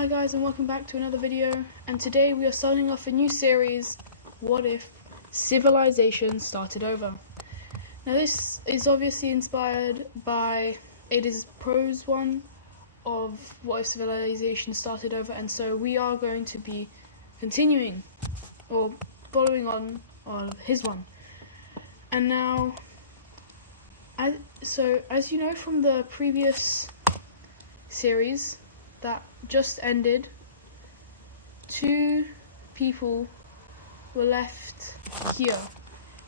Hi guys, and welcome back to another video, and today we are starting off a new series, What If Civilization Started Over. Now this is obviously inspired by Ep.1 of What If Civilization Started Over, and so we are going to be continuing, or following on his one. And now, as you know from the previous series that just ended, 2 people were left here,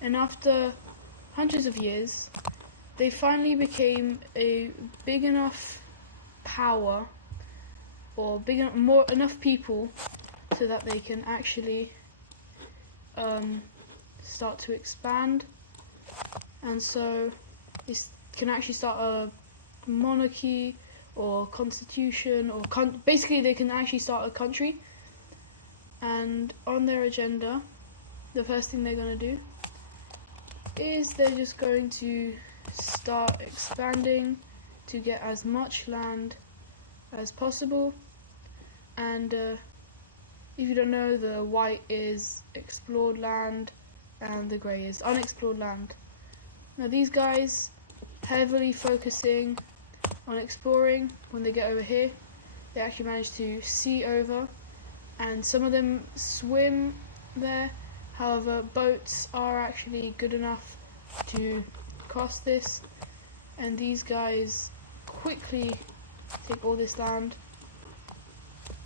and after hundreds of years they finally became a big enough power, or enough people so that they can actually start to expand, and so this can actually start a monarchy or constitution, or basically they can actually start a country. And on their agenda, the first thing they're going to do is they're just going to start expanding to get as much land as possible. And if you don't know, the white is explored land and the grey is unexplored land. Now these guys heavily focusing on exploring. When they get over here, they actually manage to see over, and some of them swim there. However, boats are actually good enough to cross this, and these guys quickly take all this land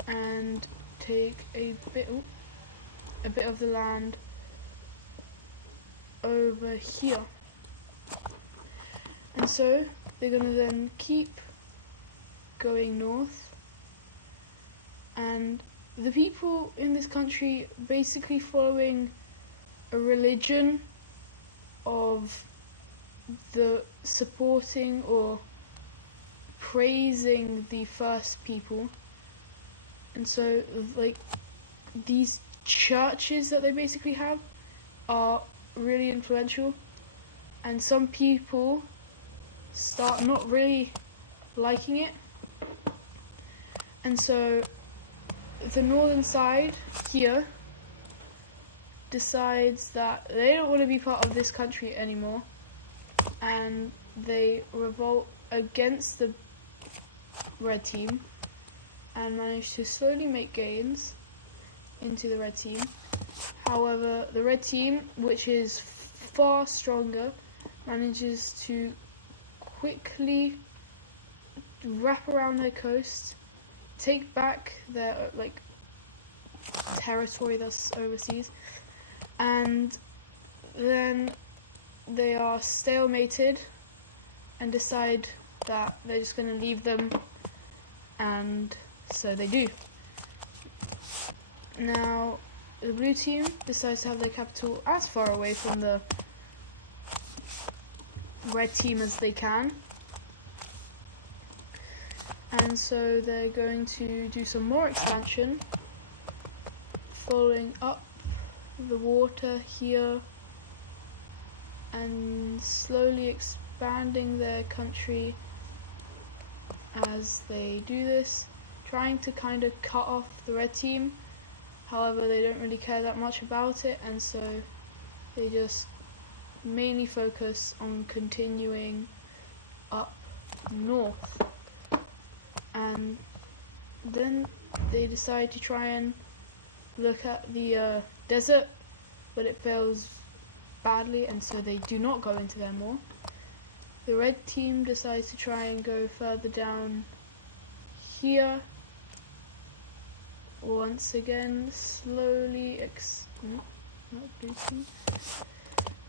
and take a bit of the land over here. And so they're going to then keep going north, and the people in this country basically following a religion of the supporting or praising the first people. And so like these churches that they basically have are really influential, and some people start not really liking it, and so the northern side here decides that they don't want to be part of this country anymore, and they revolt against the red team and manage to slowly make gains into the red team. However, the red team, which is far stronger, manages to quickly wrap around their coast, take back their territory that's overseas, and then they are stalemated and decide that they're just going to leave them, and so they do. Now the blue team decides to have their capital as far away from the red team as they can, and so they're going to do some more expansion, following up the water here and slowly expanding their country as they do this, trying to kind of cut off the red team. However, they don't really care that much about it, and so they just mainly focus on continuing up north. And then they decide to try and look at the desert, but it fails badly, and so they do not go into there more. The red team decides to try and go further down here, once again slowly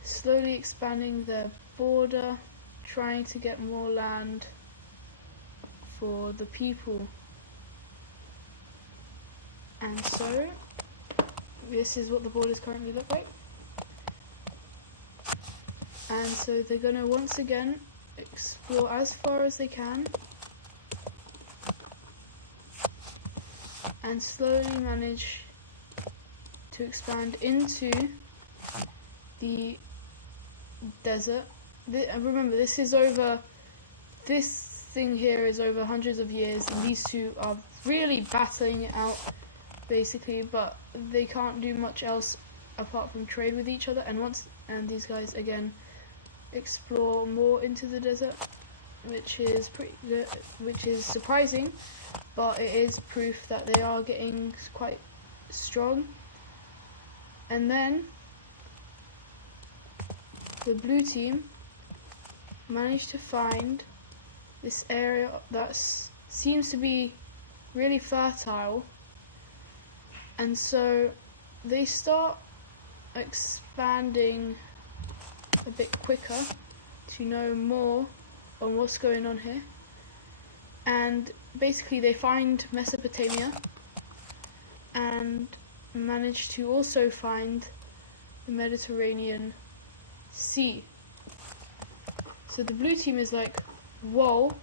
slowly expanding their border, trying to get more land for the people. And so this is what the borders currently look like, and so they're going to once again explore as far as they can and slowly manage to expand into the desert. Remember, this is over this thing here is over hundreds of years, and these two are really battling it out, basically, but they can't do much else apart from trade with each other. And these guys again explore more into the desert, which is surprising, but it is proof that they are getting quite strong. And then the blue team managed to find this area that seems to be really fertile, and so they start expanding a bit quicker to know more on what's going on here. And basically they find Mesopotamia and manage to also find the Mediterranean Sea. So the blue team is like, whoa,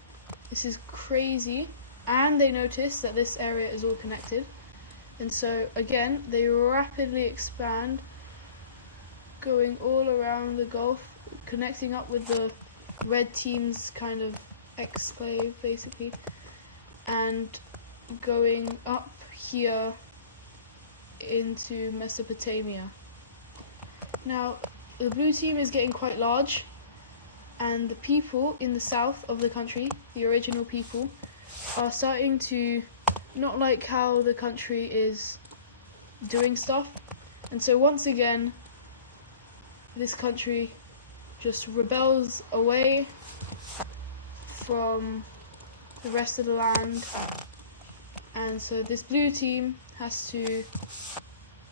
this is crazy. And they notice that this area is all connected. And so again, they rapidly expand, going all around the Gulf, connecting up with the red team's kind of exclave, basically, and going up here into Mesopotamia. Now, the blue team is getting quite large, and the people in the south of the country, the original people, are starting to not like how the country is doing stuff. And so once again, this country just rebels away from the rest of the land. And so this blue team has to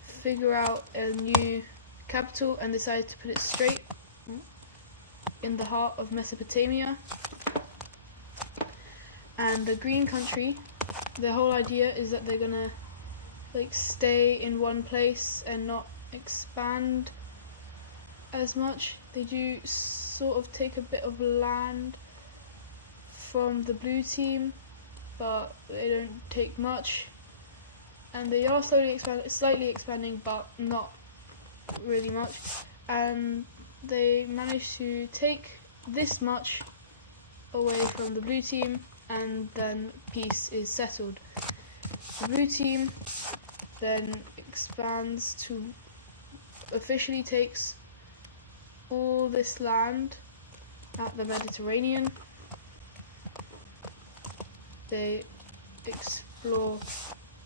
figure out a new capital and decide to put it straight in the heart of Mesopotamia. And the green country, their whole idea is that they're gonna like stay in one place and not expand as much. They do sort of take a bit of land from the blue team, but they don't take much. And they are slightly expanding, but not really much. And they manage to take this much away from the blue team, and then peace is settled. The blue team then expands to officially takes all this land at the Mediterranean. They explore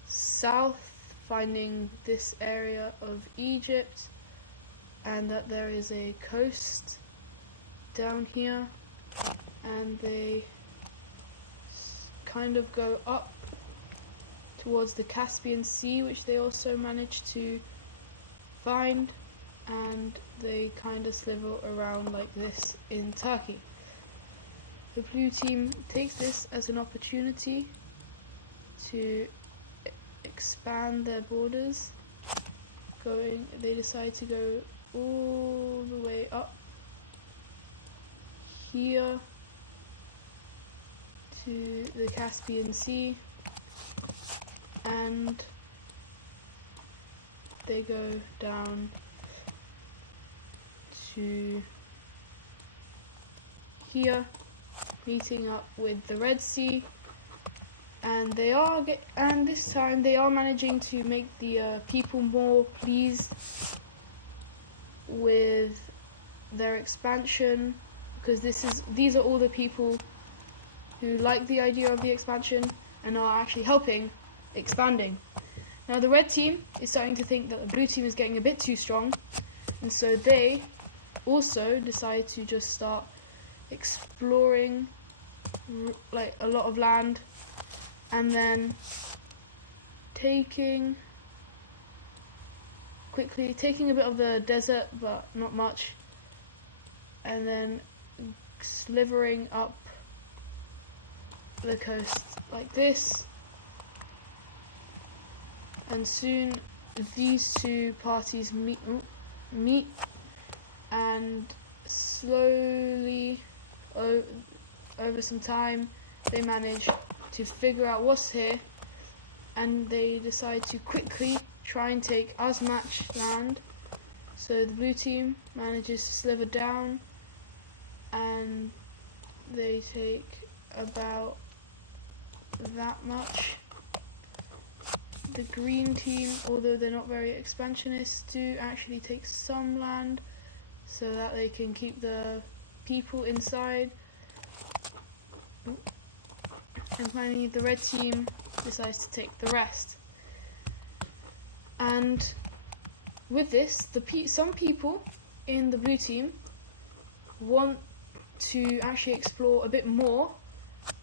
south, finding this area of Egypt, and that there is a coast down here, and they kind of go up towards the Caspian Sea, which they also managed to find, and they kind of sliver around like this in Turkey. The blue team takes this as an opportunity to expand their borders. They decide to go all the way up here to the Caspian Sea, and they go down to here, meeting up with the Red Sea, and this time they are managing to make the people more pleased with their expansion, because these are all the people who like the idea of the expansion and are actually helping expanding. Now the red team is starting to think that the blue team is getting a bit too strong, and so they also decide to just start exploring like a lot of land, and then taking a bit of the desert, but not much, and then slivering up the coast like this. And soon these two parties meet, and slowly over some time they manage to figure out what's here, and they decide to quickly try and take as much land. So the blue team manages to sliver down, and they take about that much. The green team, although they're not very expansionist, do actually take some land so that they can keep the people inside. And finally, the red team decides to take the rest. And with this, some people in the blue team want to actually explore a bit more,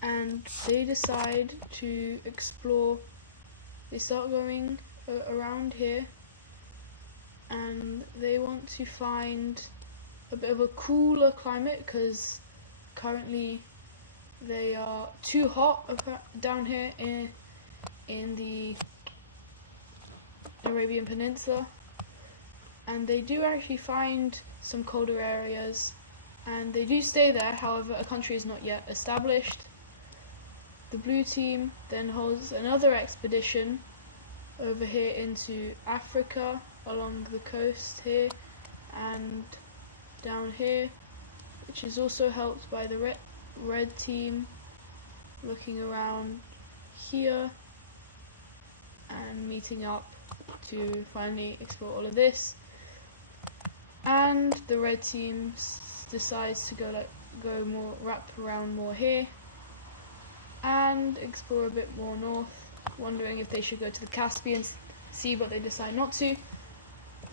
and they decide to explore. They start going around here, and they want to find a bit of a cooler climate because currently they are too hot down here in the Arabian Peninsula, and they do actually find some colder areas, and they do stay there. However, a country is not yet established. The blue team then holds another expedition over here into Africa along the coast here and down here, which is also helped by the red team looking around here and meeting up to finally explore all of this. And the red team decides to go more, wrap around more here and explore a bit more north, wondering if they should go to the Caspian Sea, but they decide not to.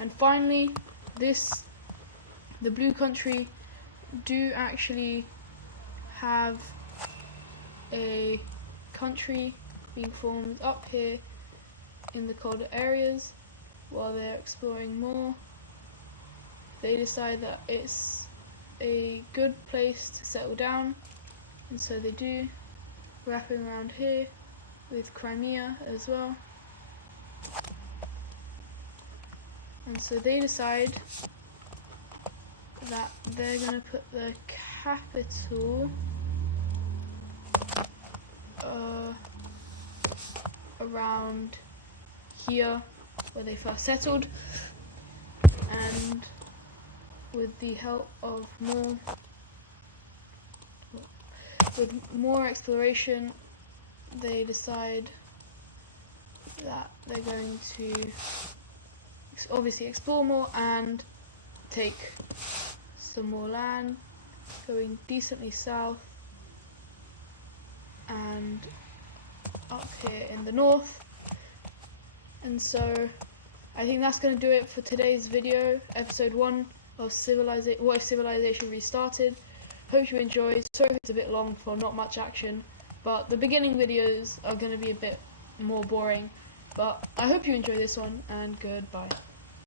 And finally, the blue country do actually have a country being formed up here in the colder areas. While they're exploring more, they decide that it's a good place to settle down, and so they do, wrapping around here with Crimea as well. And so they decide that they're going to put the capital around here where they first settled, and with the help of more exploration, they decide that they're going to obviously explore more and take some more land, going decently south and up here in the north. And so I think that's going to do it for today's video, episode 1 of What If Civilization Restarted. Hope you enjoyed. Sorry if it's a bit long for not much action, but the beginning videos are going to be a bit more boring. But I hope you enjoy this one, and goodbye.